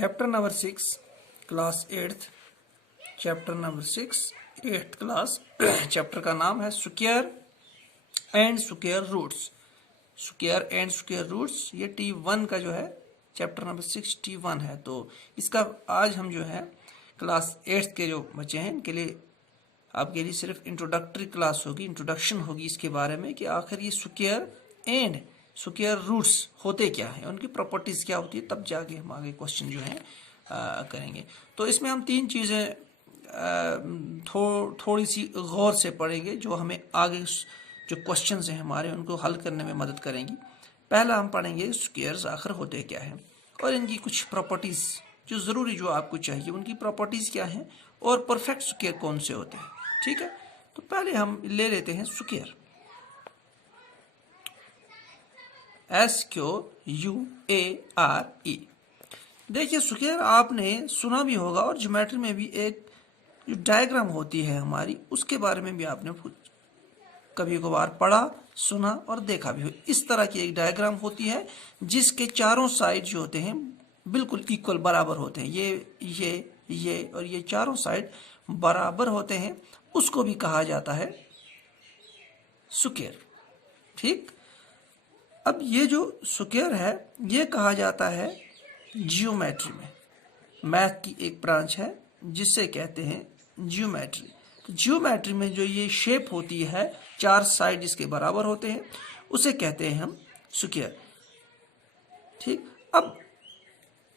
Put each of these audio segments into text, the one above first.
Chapter number 6 class 8th chapter number 6 8th class chapter का नाम है square and square roots. Square and square roots ये T1 का जो है चैप्टर नंबर 6 T1 है। तो इसका आज हम जो है क्लास 8th के जो बच्चे हैं इनके लिए आपके लिए सिर्फ इंट्रोडक्टरी क्लास होगी, इंट्रोडक्शन होगी इसके बारे में कि आखिर ये स्क्वायर एंड स्क्वायर रूट्स होते क्या है, उनकी प्रॉपर्टीज क्या होती है, तब जाके हम आगे क्वेश्चन जो है करेंगे। तो इसमें हम तीन चीज़ें थोड़ी सी गौर से पढ़ेंगे जो हमें आगे जो क्वेश्चंस हैं हमारे उनको हल करने में मदद करेंगी। पहला हम पढ़ेंगे स्क्वायर्स आखिर होते क्या हैं और इनकी कुछ प्रॉपर्टीज़ जो ज़रूरी जो आपको चाहिए उनकी प्रॉपर्टीज़ क्या हैं और परफेक्ट स्क्वायर कौन से होते हैं। ठीक है, तो पहले हम ले लेते हैं स्क्वायर। SQUARE। देखिए स्क्वायर आपने सुना भी होगा और ज्योमेट्री में भी एक जो डायग्राम होती है हमारी उसके बारे में भी आपने कभी कभार पढ़ा, सुना और देखा भी हो। इस तरह की एक डायग्राम होती है जिसके चारों साइड जो होते हैं बिल्कुल इक्वल बराबर होते हैं। ये और ये चारों साइड बराबर होते हैं, उसको भी कहा जाता है स्क्वायर। ठीक, अब ये जो स्क्वायर है ये कहा जाता है जियोमेट्री में, मैथ की एक ब्रांच है जिसे कहते हैं जियोमेट्री। तो जियोमेट्री में जो ये शेप होती है चार साइड जिसके बराबर होते हैं उसे कहते हैं हम स्क्वायर। ठीक, अब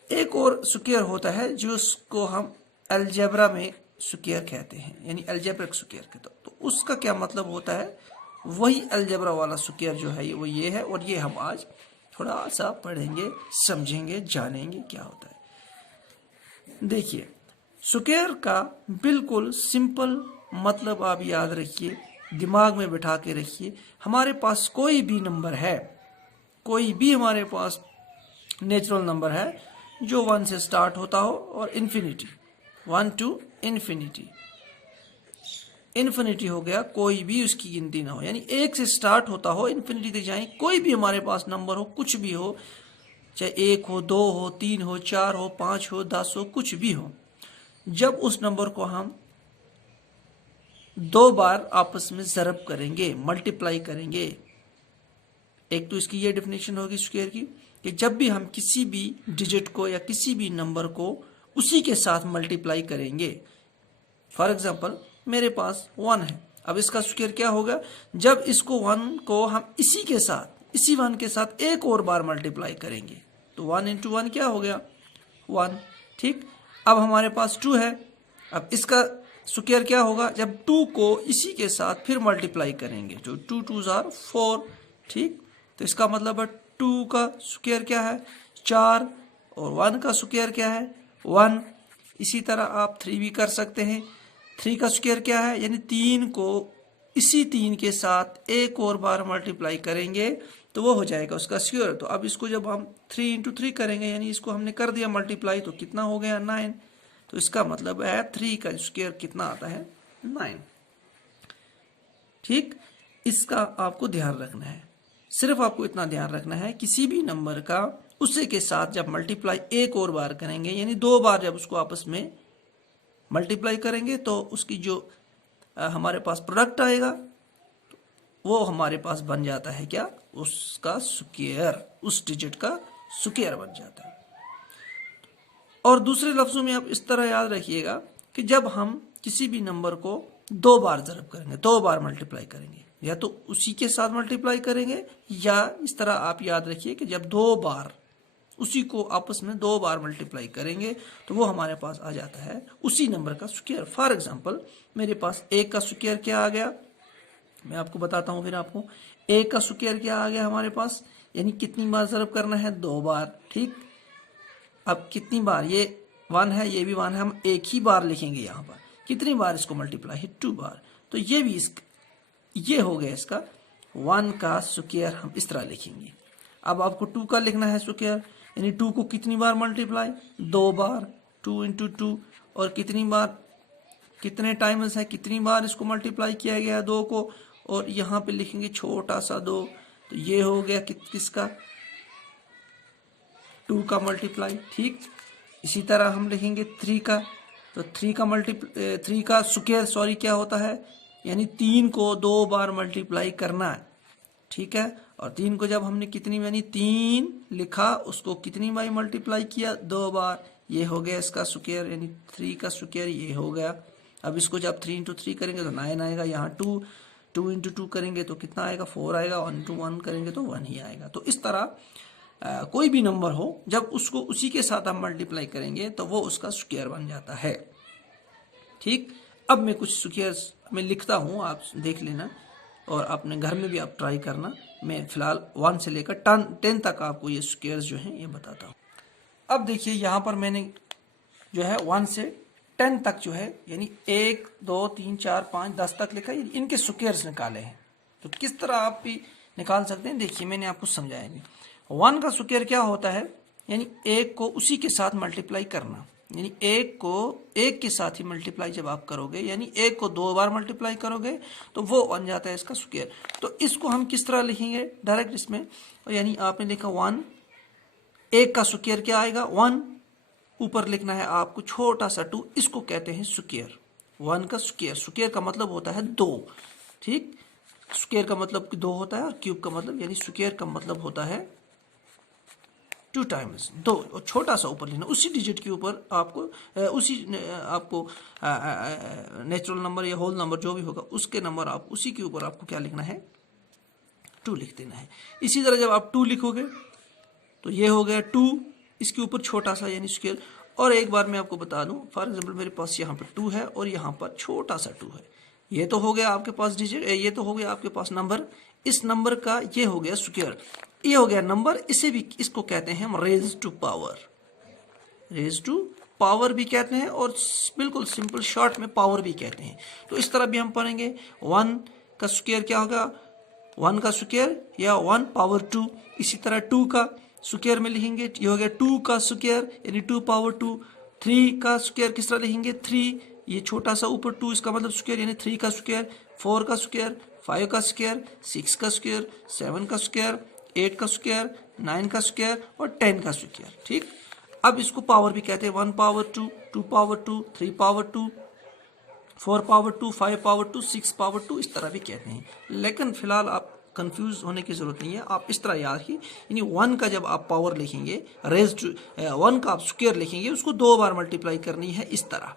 एक और स्क्वायर होता है जिसको हम अलजेब्रा में स्क्वायर कहते हैं, यानी अलजेब्रिक स्क्वायर कहते हैं। तो उसका क्या मतलब होता है, वही अलजेब्रा वाला स्क्वायर जो है वो ये है और ये हम आज थोड़ा सा पढ़ेंगे, समझेंगे, जानेंगे क्या होता है। देखिए स्क्वायर का बिल्कुल सिंपल मतलब आप याद रखिए, दिमाग में बिठा के रखिए। हमारे पास कोई भी नंबर है, कोई भी हमारे पास नेचुरल नंबर है जो 1 से स्टार्ट होता हो और इन्फिनिटी 1 to इन्फिनिटी हो गया, कोई भी उसकी गिनती ना हो, यानी 1 से स्टार्ट होता हो इन्फिनिटी तक जाए। कोई भी हमारे पास नंबर हो, कुछ भी हो, चाहे 1 हो, 2 हो, 3 हो, 4 हो, 5 हो, 10 हो, कुछ भी हो, जब उस नंबर को हम दो बार आपस में ज़रब करेंगे, मल्टीप्लाई करेंगे। एक तो इसकी ये डेफिनेशन होगी स्क्वायर की कि जब भी हम किसी भी डिजिट को या किसी भी नंबर को उसी के साथ मल्टीप्लाई करेंगे। फॉर एग्जांपल मेरे पास 1 है, अब इसका स्क्वायर क्या होगा, जब इसको 1 को हम इसी के साथ, इसी 1 के साथ एक और बार मल्टीप्लाई करेंगे तो 1 into 1 क्या हो गया 1। ठीक, अब हमारे पास 2 है, अब इसका स्क्वायर क्या होगा, जब 2 को इसी के साथ फिर मल्टीप्लाई करेंगे तो 2 2s are 4। ठीक, तो इसका मतलब है 2 का स्क्वायर क्या है 4 और 1 का स्क्वायर क्या है 1। इसी तरह आप 3 भी कर सकते हैं। 3 का स्क्वायर क्या है, यानी 3 को इसी 3 के साथ एक और बार मल्टीप्लाई करेंगे तो वो हो जाएगा उसका स्क्वायर। तो अब इसको जब हम 3 into 3 करेंगे, यानी इसको हमने कर दिया मल्टीप्लाई, तो कितना हो गया 9। तो इसका मतलब है 3 का स्क्वायर कितना आता है 9। ठीक, इसका आपको ध्यान रखना है, सिर्फ आपको इतना ध्यान रखना है किसी भी नंबर का उसी के साथ जब मल्टीप्लाई एक और बार करेंगे, यानी 2 बार जब उसको आपस में मल्टीप्लाई करेंगे तो उसकी जो हमारे पास प्रोडक्ट आएगा वो हमारे पास बन जाता है क्या, उसका स्क्वायर, उस डिजिट का स्क्वायर बन जाता है। और दूसरे लफ्जों में आप इस तरह याद रखिएगा कि जब हम किसी भी नंबर को 2 बार ज़रब करेंगे, 2 बार मल्टीप्लाई करेंगे, या तो उसी के साथ मल्टीप्लाई करेंगे या इस तरह आप याद रखिए कि जब 2 बार उसी को आपस में 2 बार मल्टीप्लाई करेंगे तो वो हमारे पास आ जाता है उसी नंबर का स्क्वायर। फॉर एग्जांपल मेरे पास 1 का स्क्वायर क्या आ गया, मैं आपको बताता हूँ फिर आपको। 1 का स्क्वायर क्या आ गया हमारे पास, यानी कितनी बार ज़रब करना है 2 बार। ठीक, अब कितनी बार, ये 1 है ये भी 1 है, हम एक ही बार लिखेंगे यहाँ पर, कितनी बार इसको मल्टीप्लाई है 2 बार। तो ये भी ये हो गया इसका 1 का स्क्वायर, हम इस तरह लिखेंगे। अब आपको 2 का लिखना है स्क्वायर, यानी 2 को कितनी बार मल्टीप्लाई 2 बार, 2 into 2, और कितनी बार, कितने टाइम्स है, कितनी बार इसको मल्टीप्लाई किया गया 2 को, और यहाँ पे लिखेंगे छोटा सा 2। तो ये हो गया किसका 2 का मल्टीप्लाई। ठीक, इसी तरह हम लिखेंगे 3 का, तो 3 का स्क्वायर क्या होता है, यानी 3 को 2 बार मल्टीप्लाई करना है, ठीक है। और 3 को जब हमने कितनी यानी 3 लिखा, उसको कितनी बार मल्टीप्लाई किया, 2 बार, ये हो गया इसका स्क्वायर, यानी 3 का स्क्वायर ये हो गया। अब इसको जब 3 इंटू 3 करेंगे तो 9 आएगा, यहाँ 2 इंटू 2 करेंगे तो कितना आएगा, 4 आएगा, 1 इंटू 1 करेंगे तो 1 ही आएगा। तो इस तरह कोई भी नंबर हो, जब उसको उसी के साथ आप मल्टीप्लाई करेंगे तो वो उसका स्क्वायर बन जाता है, ठीक। अब मैं कुछ स्क्वायर में लिखता हूँ, आप देख लेना और अपने घर में भी आप ट्राई करना। मैं फिलहाल 1 से लेकर 10 तक आपको ये स्क्वायर्स जो हैं ये बताता हूँ। अब देखिए यहाँ पर मैंने जो है 1 से 10 तक जो है, यानी 1 2 3 4 5 10 तक लिखा है, इनके स्क्वायर्स निकाले हैं। तो किस तरह आप भी निकाल सकते हैं, देखिए मैंने आपको समझाया नहीं। 1 का स्क्वायर क्या होता है, यानी 1 को उसी के साथ मल्टीप्लाई करना, यानी 1 को 1 के साथ ही मल्टीप्लाई जब आप करोगे, यानी 1 को 2 बार मल्टीप्लाई करोगे तो वो बन जाता है इसका स्क्वायर। तो इसको हम किस तरह लिखेंगे डायरेक्ट इसमें, यानी आपने लिखा 1, 1 का स्क्वायर क्या आएगा 1, ऊपर लिखना है आपको छोटा सा 2, इसको कहते हैं स्क्वायर। 1 का स्क्वायर का मतलब होता है 2, ठीक। स्क्वायर का मतलब 2 होता है और क्यूब का मतलब, यानी स्क्वायर का मतलब होता है 2 टाइम्स 2, और छोटा सा ऊपर लिखना, उसी डिजिट के ऊपर आपको आपको नेचुरल नंबर या होल नंबर जो भी होगा उसके नंबर आप उसी के ऊपर आपको क्या लिखना है, 2 लिख देना है। इसी तरह जब आप 2 लिखोगे तो ये हो गया 2, इसके ऊपर छोटा सा यानी स्क्वायर। और एक बार मैं आपको बता दूं, फॉर एग्जांपल मेरे पास यहाँ पर 2 है और यहाँ पर छोटा सा 2 है, ये तो हो गया आपके पास डिजिट, ये तो हो गया आपके पास नंबर, इस नंबर का ये हो गया स्क्वायर, ये हो गया नंबर। इसे भी, इसको कहते हैं हम रेज टू पावर भी कहते हैं, और बिल्कुल सिंपल शॉर्ट में पावर भी कहते हैं। तो इस तरह भी हम पढ़ेंगे, 1 का स्क्वायर क्या होगा, 1 का स्क्वायर या 1 पावर 2। इसी तरह 2 का स्क्वायर में लिखेंगे, ये हो गया 2 का स्क्वायर यानी 2 पावर 2। 3 का स्क्वायर किस तरह लिखेंगे, 3, ये छोटा सा ऊपर 2, इसका मतलब स्क्वायर यानी 3 का स्क्वायर। 4 का स्क्वायर, 5 का स्क्वायर, 6 का स्क्वायर, 7 का स्क्वायर, 8 का स्क्वायर, 9 का स्क्वायर और 10 का स्क्वायर, ठीक। अब इसको पावर भी कहते हैं, 1 power 2, 2 power 2, 3 power 2, 4 power 2, 5 power 2, 6 power 2, इस तरह भी कहते हैं। लेकिन फिलहाल आप कंफ्यूज होने की जरूरत नहीं है, आप इस तरह याद रखिए, यानी 1 का जब आप पावर लिखेंगे, रेज टू 1 का आप स्क्वायर लिखेंगे, उसको 2 बार मल्टीप्लाई करनी है इस तरह,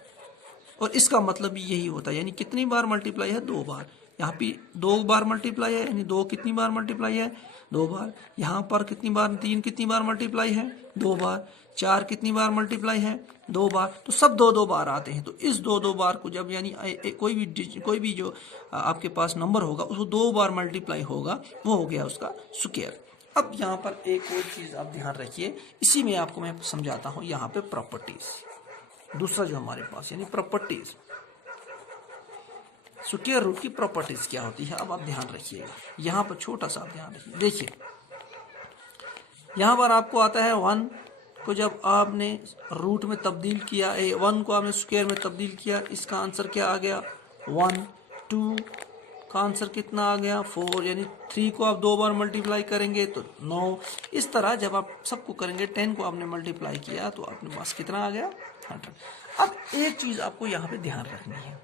और इसका मतलब भी यही होता है, यानी कितनी बार मल्टीप्लाई है, 2 बार। यहाँ पे 2 बार मल्टीप्लाई है, यानी 2 कितनी बार मल्टीप्लाई है, 2 बार। यहाँ पर कितनी बार, 3 कितनी बार मल्टीप्लाई है, 2 बार। 4 कितनी बार मल्टीप्लाई है, 2 बार। तो सब 2-2 बार आते हैं। तो इस 2-2 बार को जब, यानी कोई भी जो आपके पास नंबर होगा उसको 2 बार मल्टीप्लाई होगा, वो हो गया उसका स्क्वायर। अब यहाँ पर एक और चीज आप ध्यान रखिए, इसी में आपको मैं समझाता हूँ, यहाँ पे प्रॉपर्टीज, दूसरा जो हमारे पास यानी प्रॉपर्टीज, स्क्वायर रूट की प्रॉपर्टीज क्या होती है। अब आप ध्यान रखिएगा, यहाँ पर छोटा सा आप ध्यान रखिए, देखिए यहाँ पर आपको आता है 1 को जब आपने रूट में तब्दील किया, 1 को आपने स्क्वायर में तब्दील किया, इसका आंसर क्या आ गया 1। 2 का आंसर कितना आ गया 4, यानी 3 को आप 2 बार मल्टीप्लाई करेंगे तो 9। इस तरह जब आप सबको करेंगे, 10 को आपने मल्टीप्लाई किया तो आपने पास कितना आ गया 100। अब एक चीज आपको यहाँ पे ध्यान रखनी है,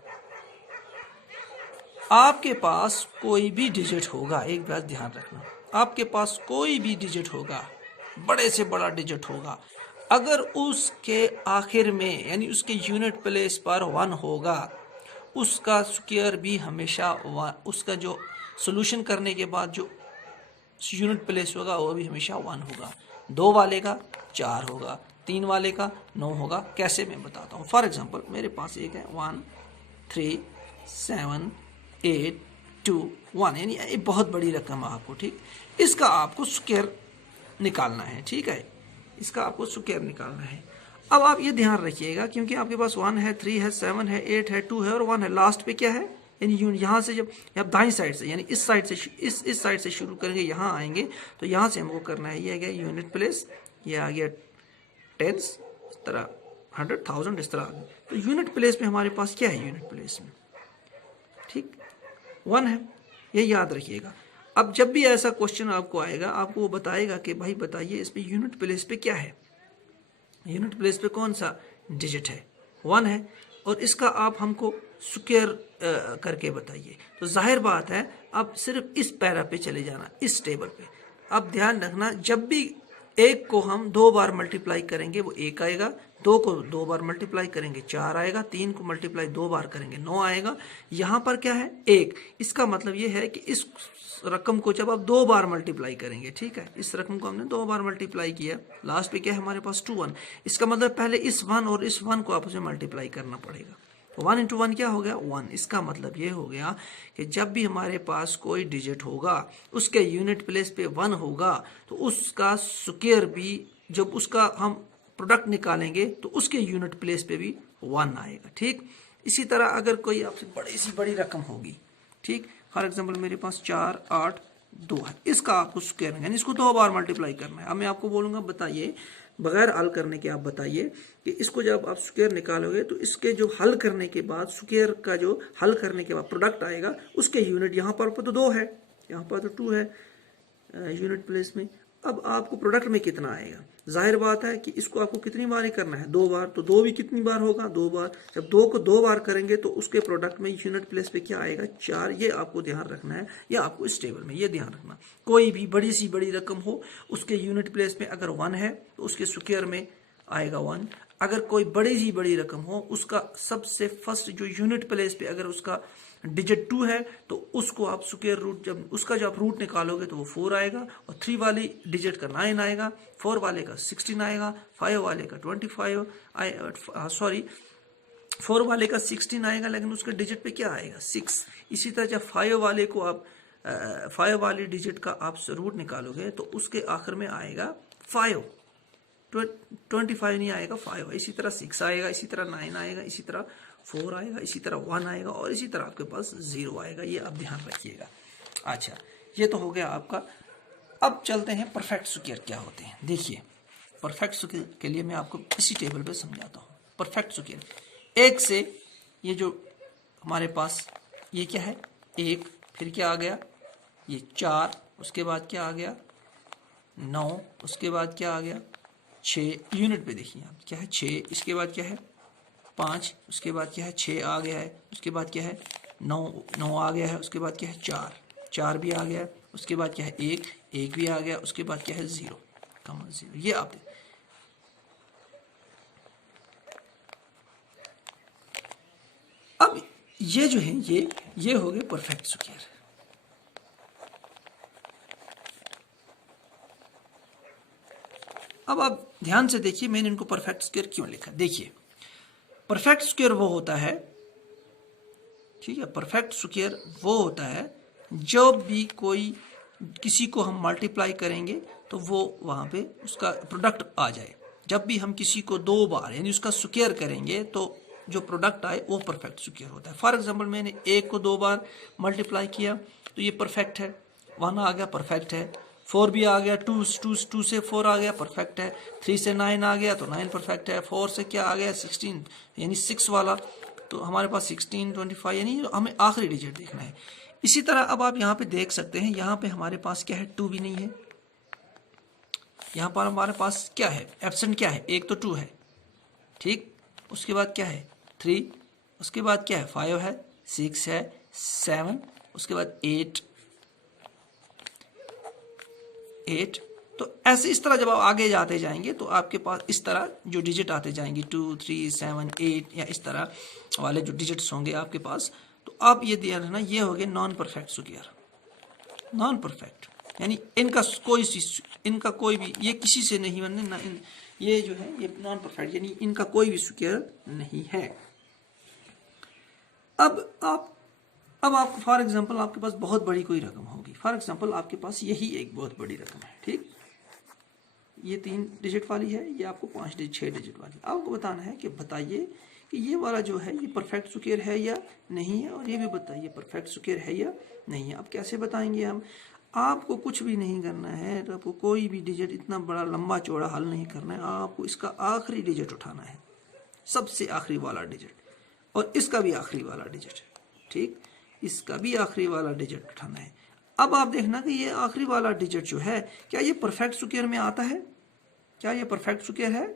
आपके पास कोई भी डिजिट होगा, एक बात ध्यान रखना, आपके पास कोई भी डिजिट होगा, बड़े से बड़ा डिजिट होगा, अगर उसके आखिर में यानी उसके यूनिट प्लेस पर 1 होगा, उसका स्क्वायर भी हमेशा 1, उसका जो सॉल्यूशन करने के बाद जो यूनिट प्लेस होगा वो भी हमेशा 1 होगा। 2 वाले का 4 होगा, 3 वाले का 9 होगा। कैसे, मैं बताता हूँ। फॉर एग्जांपल मेरे पास एक है 1 3 7 8 2 1, यानी ये बहुत बड़ी रकम है आपको, ठीक। इसका आपको स्क्वायर निकालना है, ठीक है, इसका आपको स्क्वायर निकालना है। अब आप ये ध्यान रखिएगा, क्योंकि आपके पास 1 है, 3 है, 7 है, 8 है, 2 है और 1 है, लास्ट पे क्या है, यानी यहाँ से जब आप दाईं साइड से, यानी इस साइड से, इस साइड से शुरू करेंगे, यहाँ आएंगे तो यहाँ से हमको करना है, ये आ गया यूनिट प्लेस, ये आ गया टेंस, इस तरह 100 1000 इस तरह आ गया। तो यूनिट प्लेस में हमारे पास क्या है, यूनिट प्लेस में, ठीक, 1 है, ये याद रखिएगा। अब जब भी ऐसा क्वेश्चन आपको आएगा, आपको वो बताएगा कि भाई बताइए इस पे यूनिट प्लेस पे क्या है, यूनिट प्लेस पे कौन सा डिजिट है, 1 है, और इसका आप हमको स्क्वायर करके बताइए। तो जाहिर बात है अब सिर्फ इस पैरा पे चले जाना, इस टेबल पे। अब ध्यान रखना, जब भी 1 को हम 2 बार मल्टीप्लाई करेंगे वो 1 आएगा, 2 को 2 बार मल्टीप्लाई करेंगे 4 आएगा, 3 को मल्टीप्लाई 2 बार करेंगे 9 आएगा। यहाँ पर क्या है 1, इसका मतलब ये है कि इस रकम को जब आप 2 बार मल्टीप्लाई करेंगे, ठीक है, इस रकम को हमने 2 बार मल्टीप्लाई किया, लास्ट पे क्या है हमारे पास 2 1, इसका मतलब पहले इस 1 और इस 1 को आपस में मल्टीप्लाई करना पड़ेगा। 1 इंटू 1 क्या हो गया 1। इसका मतलब ये हो गया कि जब भी हमारे पास कोई डिजिट होगा उसके यूनिट प्लेस पे 1 होगा तो उसका स्क्वायर भी, जब उसका हम प्रोडक्ट निकालेंगे तो उसके यूनिट प्लेस पे भी 1 आएगा। ठीक, इसी तरह अगर कोई आपसे बड़ी सी बड़ी रकम होगी, ठीक, फॉर एग्जांपल मेरे पास 4 8 2 है, इसका आपको स्क्वायर यानी इसको 2 बार मल्टीप्लाई करना है। अब मैं आपको बोलूंगा बताइए, बगैर हल करने के आप बताइए कि इसको जब आप स्क्वायर निकालोगे तो इसके जो हल करने के बाद स्क्वायर का जो हल करने के बाद प्रोडक्ट आएगा उसके यूनिट, यहाँ पर तो 2 है, यहाँ पर तो 2 है यूनिट प्लेस में। अब आपको प्रोडक्ट में कितना आएगा, जाहिर बात है कि इसको आपको कितनी बार ही करना है 2 बार, तो 2 भी कितनी बार होगा 2 बार। जब 2 को 2 बार करेंगे तो उसके प्रोडक्ट में यूनिट प्लेस पे क्या आएगा 4। ये आपको ध्यान रखना है, या आपको इस टेबल में ये ध्यान रखना, कोई भी बड़ी सी बड़ी रकम हो उसके यूनिट प्लेस में अगर 1 है तो उसके स्क्वायर में आएगा 1। अगर कोई बड़ी सी बड़ी रकम हो उसका सबसे फर्स्ट जो यूनिट प्लेस पे अगर उसका डिजिट 2 है तो उसको आप स्क्वायर रूट, जब उसका जो आप रूट निकालोगे तो वो 4 आएगा, और 3 वाली डिजिट का 9 आएगा, 4 वाले का 16 आएगा, 5 वाले का 25 सॉरी 4 वाले का 16 आएगा, लेकिन उसके डिजिट पे क्या आएगा 6। इसी तरह जब 5 वाले को आप 5 वाली डिजिट का आप रूट निकालोगे तो उसके आखिर में आएगा 5, 25 नहीं आएगा 5, इसी तरह 6 आएगा, इसी तरह 9 आएगा, इसी तरह 4 आएगा, इसी तरह 1 आएगा, और इसी तरह आपके पास 0 आएगा। ये आप ध्यान रखिएगा। अच्छा, ये तो हो गया आपका। अब चलते हैं परफेक्ट स्क्वायर क्या होते हैं। देखिए, परफेक्ट स्क्वायर के लिए मैं आपको इसी टेबल पे समझाता हूँ। परफेक्ट स्क्वायर 1 से ये जो हमारे पास ये क्या है 1, फिर क्या आ गया ये 4, उसके बाद क्या आ गया 9, उसके बाद क्या आ गया 6, यूनिट पे देखिए आप क्या है 6, इसके बाद क्या है 5, उसके बाद क्या है 6 आ गया है, उसके बाद क्या है 9 आ गया है, उसके बाद क्या है 4 भी आ गया है, उसके बाद क्या है 1 भी आ गया, उसके बाद क्या है 0 कमा 0। ये आप अब ये जो है ये हो गए परफेक्ट स्क्वायर। अब आप ध्यान से देखिए, मैंने इनको परफेक्ट स्क्वायर क्यों लिखा। देखिए, परफेक्ट स्क्वायर वो होता है, ठीक है, परफेक्ट स्क्वायर वो होता है जब भी कोई किसी को हम मल्टीप्लाई करेंगे तो वो वहां पे उसका प्रोडक्ट आ जाए। जब भी हम किसी को 2 बार यानी उसका स्क्वायर करेंगे तो जो प्रोडक्ट आए वो परफेक्ट स्क्वायर होता है। फॉर एग्जांपल मैंने 1 को 2 बार मल्टीप्लाई किया तो ये परफेक्ट है, 1 आ गया परफेक्ट है, 4 भी आ गया, 2 से 4 आ गया परफेक्ट है, 3 से 9 आ गया तो 9 परफेक्ट है, 4 से क्या आ गया 16 यानी 6 वाला, तो हमारे पास 16 25 यानी हमें आखिरी डिजिट देखना है। इसी तरह अब आप यहाँ पे देख सकते हैं, यहाँ पे हमारे पास क्या है 2 भी नहीं है, यहाँ पर हमारे पास क्या है एब्सेंट क्या है 1 तो 2 है, ठीक, उसके बाद क्या है 3, उसके बाद क्या है 5 है, 6 है, 7, उसके बाद 8। तो ऐसे इस तरह जब आप आगे जाते जाएंगे तो आपके पास इस तरह जो डिजिट आते जाएंगे 2 3 7 8 या इस तरह वाले जो डिजिट्स होंगे आपके पास। तो आप ये ध्यान रखना, ये हो गए non perfect square. Non perfect यानी इनका कोई भी ये किसी से नहीं बनने ना, ये जो है ये नॉन परफेक्ट यानी इनका कोई भी स्क्वायर नहीं है। अब आपको फॉर एग्जांपल आपके पास बहुत बड़ी कोई रकम होगी, फॉर एग्जांपल आपके पास यही एक बहुत बड़ी रकम है, ठीक, ये 3 डिजिट वाली है, ये आपको 5 डिजिट 6 डिजिट वाली। आपको बताना है कि बताइए कि ये वाला जो है ये परफेक्ट स्क्वायर है या नहीं है, और ये भी बताइए परफेक्ट स्क्वायर है या नहीं है। अब कैसे बताएंगे हम, आपको कुछ भी नहीं करना है, तो आपको कोई भी डिजिट इतना बड़ा लंबा चौड़ा हल नहीं करना है, आपको इसका आखिरी डिजिट उठाना है, सबसे आखिरी वाला डिजिट, और इसका भी आखिरी वाला डिजिट, ठीक, इसका भी आखिरी वाला डिजिट उठाना है। अब आप देखना कि ये आखिरी वाला डिजिट जो है क्या ये परफेक्ट स्क्वायर में आता है, क्या ये परफेक्ट स्क्वायर है,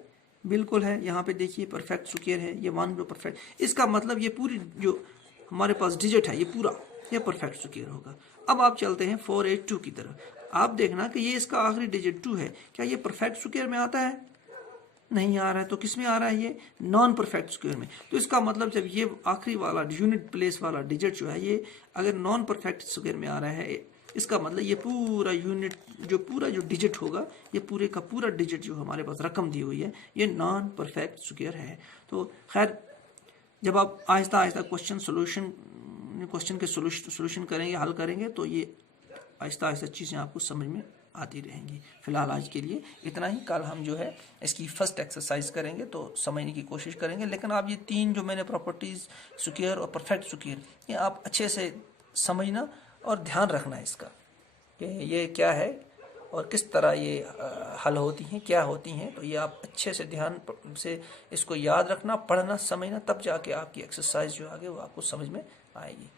बिल्कुल है। यहाँ पे देखिए परफेक्ट स्क्वायर है, ये 1 जो परफेक्ट, इसका मतलब ये पूरी जो हमारे पास डिजिट है ये पूरा ये परफेक्ट स्क्वायर होगा। अब आप चलते हैं 482 की तरफ। आप देखना कि ये इसका आखिरी डिजिट 2 है, क्या ये परफेक्ट स्क्वायर में आता है? नहीं आ रहा है। तो किस में आ रहा है? ये नॉन परफेक्ट स्क्वायर में। तो इसका मतलब जब ये आखिरी वाला यूनिट प्लेस वाला डिजिट जो है ये अगर नॉन परफेक्ट स्क्वायर में आ रहा है, इसका मतलब ये पूरा यूनिट पूरा जो डिजिट होगा, ये पूरे का पूरा डिजिट जो हमारे पास रकम दी हुई है ये नॉन परफेक्ट स्क्वायर है। तो खैर जब आप आहिस्ता आहिस्ता क्वेश्चन के सोल्यूशन करेंगे, हल करेंगे, तो ये आहिस्ता आहिस्ता चीज़ें आपको समझ में आती रहेंगी। फिलहाल आज के लिए इतना ही। कल हम जो है इसकी फर्स्ट एक्सरसाइज करेंगे तो समझने की कोशिश करेंगे। लेकिन आप ये 3 जो मैंने प्रॉपर्टीज स्क्वायर और परफेक्ट स्क्वायर, ये आप अच्छे से समझना और ध्यान रखना इसका कि ये क्या है और किस तरह ये हल होती हैं, क्या होती हैं। तो ये आप अच्छे से ध्यान से इसको याद रखना, पढ़ना, समझना, तब जाके आपकी एक्सरसाइज जो आगे वो आपको समझ में आएगी।